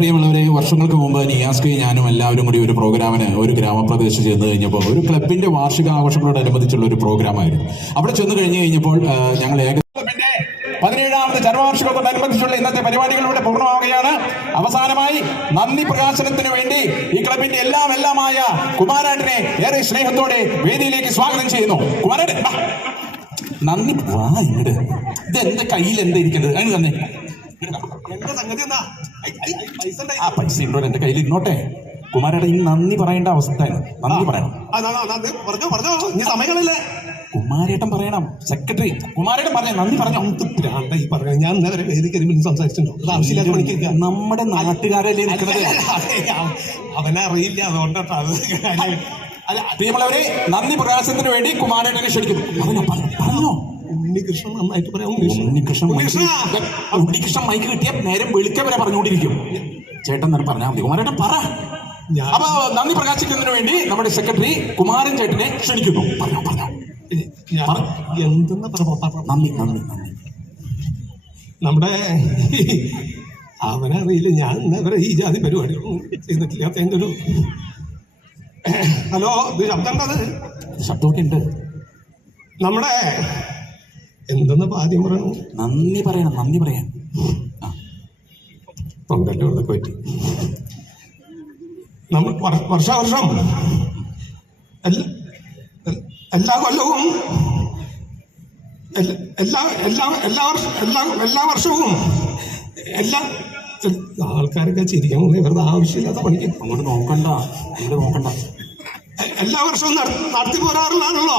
പ്രിയമുള്ളവരെ, വർഷങ്ങൾക്ക് മുമ്പ് നിയാസ്കയും ഞാനും എല്ലാവരും കൂടി ഒരു പ്രോഗ്രാമിന് ഒരു ഗ്രാമപ്രദേശത്ത് ചെന്ന് കഴിഞ്ഞപ്പോൾ ഒരു ക്ലബിന്റെ വാർഷികാഘോഷങ്ങളോടനുബന്ധിച്ചുള്ള ഒരു പ്രോഗ്രാമായിരുന്നു. അവിടെ ചെന്ന് കഴിഞ്ഞു കഴിഞ്ഞപ്പോൾ ഞങ്ങൾ 17ാമത് ചരമവാർഷികത്തോടനുബന്ധിച്ചുള്ള ഇന്നത്തെ പരിപാടികളിലൂടെ പൂർണ്ണമാവുകയാണ്. അവസാനമായി നന്ദി പ്രകാശനത്തിന് വേണ്ടി ഈ ക്ലബിന്റെ എല്ലാമായ കുമാരേട്ടനെ ഏറെ സ്നേഹത്തോടെ വേദിയിലേക്ക് സ്വാഗതം ചെയ്യുന്നു. കുമാരേട്ടൻ നന്ദി. ഇങ്ങോട്ട് ഇത് എന്റെ കയ്യിൽ എന്താ ഇരിക്കുന്നത്? അതിന് തന്നെ പൈസ ഉണ്ടോ എന്റെ കയ്യിൽ? ഇരുന്നോട്ടെ കുമാരേട്ടൻ, ഈ നന്ദി പറയേണ്ട അവസ്ഥയാണ്. നന്ദി പറയണം. കുമാരേട്ടൻ പറയണം. സെക്രട്ടറി കുമാരേട്ടൻ പറഞ്ഞ നന്ദി പറഞ്ഞു. ഈ പറഞ്ഞ ഞാൻ ഇന്നലെ വേദിക്ക് സംസാരിച്ചിട്ടുണ്ടോ? അത് ആവശ്യമില്ലാത്ത പണിക്ക് നമ്മുടെ നാട്ടുകാരല്ലേ നിൽക്കുന്നത്. അവനെ അറിയില്ല, അതുകൊണ്ടാ. പ്രിയമുള്ളവരെ, നന്ദി പ്രകാശനത്തിന് വേണ്ടി കുമാരേട്ടനെ ക്ഷണിക്കുന്നു. പറഞ്ഞോ. ഉണ്ണികൃഷ്ണൻ നന്നായിട്ട് പറയാം. ഉണ്ണികൃഷ്ണൻ മൈക്ക് കിട്ടിയ നേരം വെളുക്ക വരെ പറഞ്ഞുകൊണ്ടിരിക്കും. ചേട്ടൻ തന്നെ പറഞ്ഞാൽ മതി. കുമാരേട്ടൻ പറ. അപ്പൊ നന്ദി പ്രകാശിക്കുന്നതിന് വേണ്ടി നമ്മുടെ സെക്രട്ടറി കുമാരൻ ചേട്ടനെ ക്ഷണിക്കുന്നു. പറഞ്ഞോ. എന്തെന്ന് നന്ദി. നമ്മുടെ അവനറിയില്ല, ഞാൻ ഇന്നവരെ ഈ ജാതി പരിപാടികളൊന്നും ചെയ്തിട്ടില്ലാത്ത എൻ്റെ ഒരു ഹലോ, ഇത് ശബ്ദം ഉണ്ടത്? ശബ്ദമൊക്കെ ഉണ്ട്. നമ്മുടെ എന്തെന്ന് ആദ്യം പറയണു? നന്ദി പറയാൻ തൊണ്ടല്ലേ ഉള്ളൊക്കെ പറ്റി. നമ്മൾ വർഷാവർഷം എല്ലാ കൊല്ലവും എല്ലാ വർഷവും ആൾക്കാരൊക്കെ ചിരിക്കാൻ വെറുതെ ആവശ്യമില്ലാത്ത പണിക്ക് അങ്ങോട്ട് നോക്കണ്ട. എല്ലാ വർഷവും നടത്തി പോരാറുള്ളതാണല്ലോ,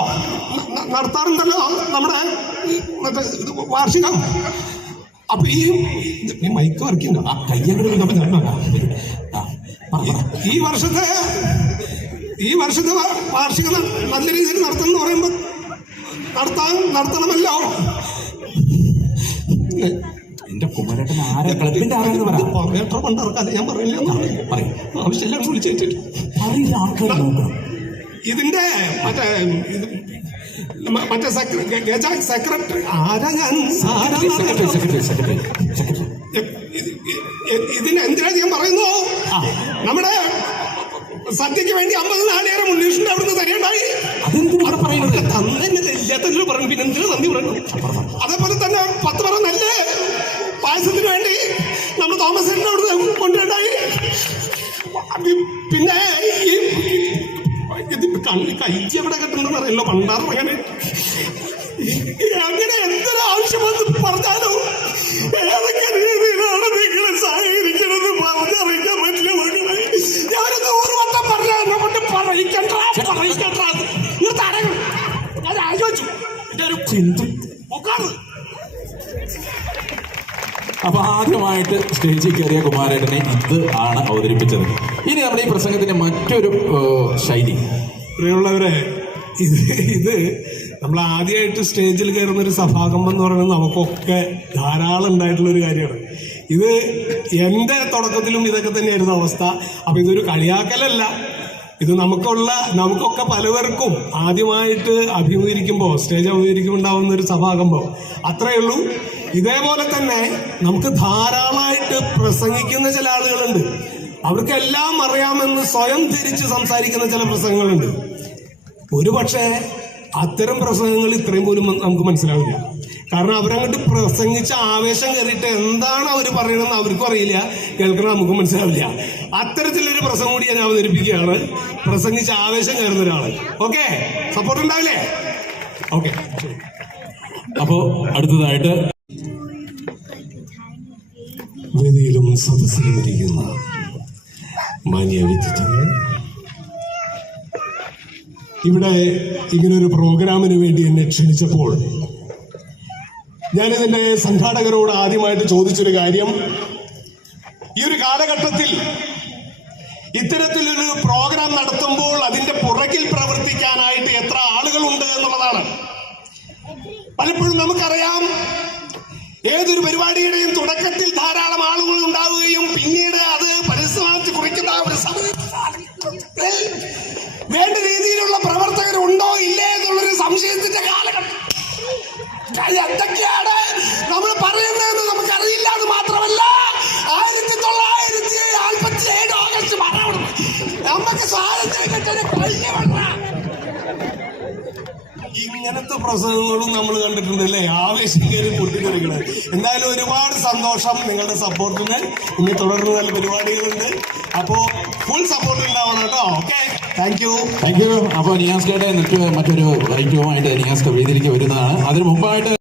നടത്താറുണ്ടല്ലോ നമ്മുടെ വാർഷികം. അപ്പൊ ഈ മൈക്ക് വർക്കുണ്ടോ? ഈ വർഷത്തെ വാർഷികം നല്ല രീതിയിൽ നടത്തണം എന്ന് പറയുമ്പോൾ നടത്തണമല്ലോ. എന്റെ കുമാരേട്ടൻ ആരാ? ക്ലബിന്റെ ആരാണെന്ന് പറയാം. പണ്ടിറക്കാതെ ഞാൻ പറയില്ല. ആവശ്യമില്ല വിളിച്ചിട്ട് ഇതിന്റെ മറ്റേ സെക്രട്ടറി ഇതിന് എന്തിനാ ഞാൻ പറയുന്നു? നമ്മുടെ സദ്യക്ക് വേണ്ടി 50 നാളികേരം ഉണ്ണീഷിന്റെ അവിടുന്ന് തരേണ്ടായി. തന്നെല്ലാത്തല്ലോ പറഞ്ഞു. പിന്നെ എന്തിനാ നന്ദി പറയുന്നു? അതേപോലെ തന്നെ 10 പറ നല്ല പായസത്തിന് വേണ്ടി നമ്മുടെ തോമസിന്റെ അവിടുന്ന് കൊണ്ടുണ്ടായി. പിന്നെ കൈ എവിടെ കെട്ടുണ്ടെന്ന് അറിയില്ല. പണ്ടാറ് അങ്ങനെ എന്തൊരു ആവശ്യമെന്ന് പറഞ്ഞാലും ഏതൊക്കെ രീതിയിലാണ് നിങ്ങളെ സഹകരിക്കണത് പറഞ്ഞറിയിക്കാൻ പറ്റില്ല. മകളെ ഞാനൊന്ന് 100 വട്ടം പറഞ്ഞ എന്നെ കൊണ്ട് പറയിക്കണ്ട. ഞാൻ ആലോചിച്ചു എന്റെ ഒരു ചിന്ത നോക്കാണ്. അപ്പൊ ആദ്യമായിട്ട് സ്റ്റേജിൽ കയറിയ കുമാരേട്ടനെ ഇത് ആണ് അവതരിപ്പിച്ചത്. ഇനി നമ്മുടെ ഈ പ്രസംഗത്തിന്റെ മറ്റൊരു ശൈലി. പ്രിയമുള്ളവരെ, ഇത് നമ്മൾ ആദ്യമായിട്ട് സ്റ്റേജിൽ കയറുന്നൊരു സഭാകമ്പം എന്ന് പറയുന്നത് നമുക്കൊക്കെ ധാരാളം ഉണ്ടായിട്ടുള്ളൊരു കാര്യമാണ്. ഇത് എൻ്റെ തുടക്കത്തിലും ഇതൊക്കെ തന്നെയായിരുന്നു അവസ്ഥ. അപ്പം ഇതൊരു കളിയാക്കലല്ല, ഇത് നമുക്കൊക്കെ പലവർക്കും ആദ്യമായിട്ട് സ്റ്റേജ് അഭിമുഖീകരിക്കുമ്പോൾ ഉണ്ടാവുന്ന ഒരു സഭാകമ്പം അത്രയേ ഉള്ളൂ. ഇതേപോലെ തന്നെ നമുക്ക് ധാരാളമായിട്ട് പ്രസംഗിക്കുന്ന ചില ആളുകളുണ്ട്. അവർക്കെല്ലാം അറിയാമെന്ന് സ്വയം ധരിച്ച് സംസാരിക്കുന്ന ചില പ്രസംഗങ്ങളുണ്ട്. ഒരുപക്ഷെ അത്തരം പ്രസംഗങ്ങൾ ഇത്രയും പോലും നമുക്ക് മനസ്സിലാവില്ല. കാരണം അവരങ്ങോട്ട് പ്രസംഗിച്ച ആവേശം കയറിയിട്ട് എന്താണ് അവർ പറയണമെന്ന് അവർക്കും അറിയില്ല, കേൾക്കണം നമുക്കും മനസ്സിലാവില്ല. അത്തരത്തിലൊരു പ്രസംഗം കൂടി ഞാൻ അവതരിപ്പിക്കുകയാണ്. പ്രസംഗിച്ച ആവേശം കയറുന്ന ഒരാള്. ഓക്കെ, സപ്പോർട്ട് ഉണ്ടാവില്ലേ? ഓക്കെ. അപ്പോ അടുത്തതായിട്ട് വേദിയിലും സദസ്സിലും ഇരിക്കുന്ന മാന്യ വ്യക്തിത്വങ്ങൾ, ഇവിടെ ഇങ്ങനൊരു പ്രോഗ്രാമിന് വേണ്ടി എന്നെ ക്ഷണിച്ചപ്പോൾ ഞാനിതിന്റെ സംഘാടകരോട് ആദ്യമായിട്ട് ചോദിച്ചൊരു കാര്യം, ഈ ഒരു കാലഘട്ടത്തിൽ ഇത്തരത്തിലൊരു പ്രോഗ്രാം നടത്തുമ്പോൾ അതിന്റെ പുറകിൽ പ്രവർത്തിക്കാനായിട്ട് എത്ര ആളുകളുണ്ട് എന്നുള്ളതാണ്. പലപ്പോഴും നമുക്കറിയാം, ഏതൊരു പരിപാടിയുടെയും തുടക്കത്തിൽ ധാരാളം ആളുകൾ ഉണ്ടാവുകയും പിന്നീട് അത് പരിസമാപ്തി കുറിക്കുന്ന ഒരു സമയത്തിൽ വേണ്ട രീതിയിലുള്ള പ്രവർത്തകരുണ്ടോ ഇല്ലേ എന്നുള്ളൊരു സംശയത്തിന്റെ കാലഘട്ടം. എന്തൊക്കെയാണ് നമ്മൾ പറയുന്നതെന്ന് നമുക്കറിയില്ല. അത് മാത്രമല്ല, 1960 ഇങ്ങനത്തെ പ്രസംഗങ്ങളും നമ്മൾ കണ്ടിട്ടുണ്ട് അല്ലേ, ആവേശം കയറി പൊട്ടിത്തെറികള്. എന്തായാലും ഒരുപാട് സന്തോഷം നിങ്ങളുടെ സപ്പോർട്ടിന്. ഇനി തുടർന്ന് നല്ല പരിപാടികളുണ്ട്, അപ്പോ ഫുൾ സപ്പോർട്ട് ഉണ്ടാവണം കേട്ടോ. Okay, thank you. Thank you. അപ്പോൾ നിയാസ്കയുടെ മറ്റൊരു ഐറ്റവുമായിട്ട് നിയാസ്ക വേദിയിലേക്ക് വരുന്നതാണ്. അതിന് മുമ്പായിട്ട്